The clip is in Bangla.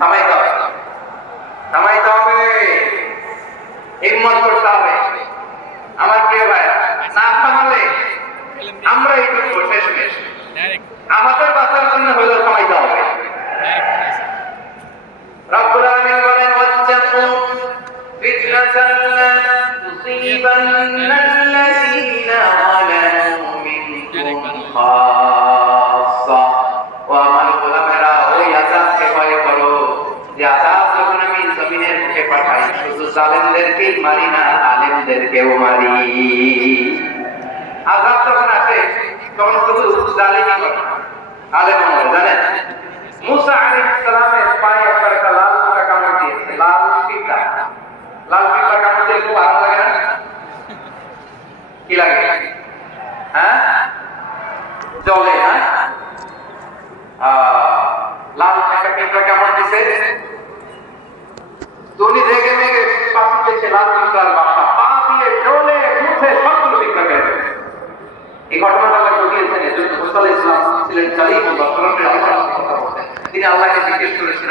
থামাইতে হবে। থামাইতে হবে। হিম্মত করতে হবে। আমার প্রিয় ভাইরা না থামালে আমরা এই করব শেষ আমাদের বাঁচার জন্য হইলেও থামাইতে হবে। রব্বুল আলামিন বলেন ফিতনাতান লা তুসিবান্না মুখে পাঠাই শুধু জালেমদেরকেই মারি না আলেমদেরকেও মারি আযাব যখন আসে তখন শুধু জালিমই করে আলেম মরে জানেন মুসা আলাইহিস সালামের পায়ে একবার একটা লাল পোকা কামড় দিয়েছে লাল পিঁপড়া লাল পিঁপড়া কামড় দিলে খুব আরাম লাগে না কি লাগে হ্যাঁ জলে না আহ, লাল একটা পিঁপড়া কামড় দিছে মুসা আলাইহিস ছিলেন বলতেন। তিনি আল্লাহকে জিজ্ঞেস করেছিলেন